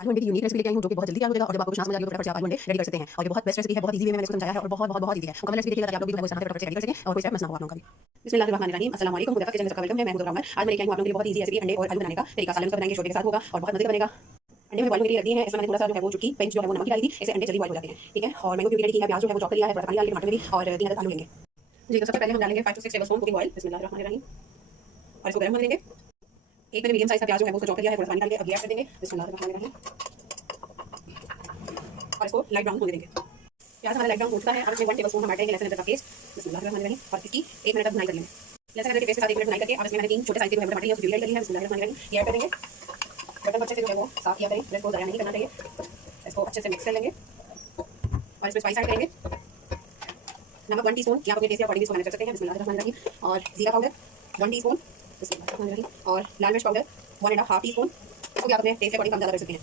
आलू अंडे की यूनिक रेसिपी लेके आई हूँ जो कि बहुत जल्दी तैयार हो जाएगा और जब आपको कुछ ना समझ आ रही हो तो फटाफट से आप आलू अंडे रेडी कर सकते हैं और ये बहुत बेस्ट रेसिपी है, बहुत इजी वे में मैंने इसको समझाया है और बहुत इजी है। मुकम्मल रेसिपी देखिएगा ताकि आप लोग भी जो है वो फटाफट से रेडी कर सकें और कोई स्टेप मिस ना हो आप लोगों का भी। बिस्मिल्लाहिर्रहमानिर्रहीम, अस्सलाम वालेकुम, मुज़फ़्फ़र किचन में सबका वेलकम है। मैं हूं रहमान। आज मैं लेके आई हूं आप लोगों के लिए बहुत इजी रेसिपी अंडे और आलू बनाने का तरीका। सालन का बनाएंगे, शोरबे के साथ होगा और बहुत मजे का बनेगा। अंडे में बॉइल के लिए रख दिए हैं, इसमें मैंने थोड़ा सा जो है वो चुटकी पिंच जो है वो नमक की डाली थी, इससे अंडे जल्दी बॉइल हो जाते हैं। ठीक है, और मैंगो प्यूरी रेडी की है, प्याज जो है वो चॉप कर लिया है, थोड़ा पानी डाल के टमाटर में भी और 3 अदद आलू लेंगे। जी, तो सबसे पहले हम डालेंगे 5 से 6 टेबलस्पून कुकिंग ऑयल। बिस्मिल्लाहिर्रहमानिर्रहीम, और इसको गर्म होने देंगे। एक मैंने मीडियम साइज का प्याज जो है वो चॉप कर लिया है, थोड़ा पानी डाल के अब ये ऐड कर देंगे। बिस्मिल्लाहिर्रहमानिर्रहीम, और इसको लाइट ब्राउन होने देंगे। प्याज हमारा लाइट ब्राउन होता है, अब इसमें 1 टेबलस्पून हम ऐड करेंगे लहसुन अदरक का पेस्ट। बिस्मिल्लाहिर्रहमानिर्रहीम, और इसकी 1 मिनट तक भुनाई कर लेंगे। लहसुन अदरक के पेस्ट के साथ 1 मिनट भुनाई करके अब इसमें मैंने 3 छोटे साइज के जो है टमाटर लिए उसकी प्यूरी ऐड कर ली है। बिस्मिल्लाहिर्रहमानिर्रहीम, ये ऐड कर देंगे। बटन अच्छे से जो है वो साफ किया करें, इसको ज़ाया नहीं करना चाहिए। इसको अच्छे से मिक्स कर लेंगे और इसमें स्पाइस ऐड करेंगे। नमक 1 टीस्पून, या आप अपने टेस्ट अकॉर्डिंग इसको मैनेज कर सकते हैं। बिस्मिल्लाहिर्रहमानिर्रहीम, और जीरा पाउडर 1 टीस्पून। बिस्मिल्लाहिर्रहमानिर्रहीम, और लाल मिर्च पाउडर 1 1/2 टीस्पून। इसको भी आप अपने टेस्ट अकॉर्डिंग कम ज़्यादा कर सकते हैं।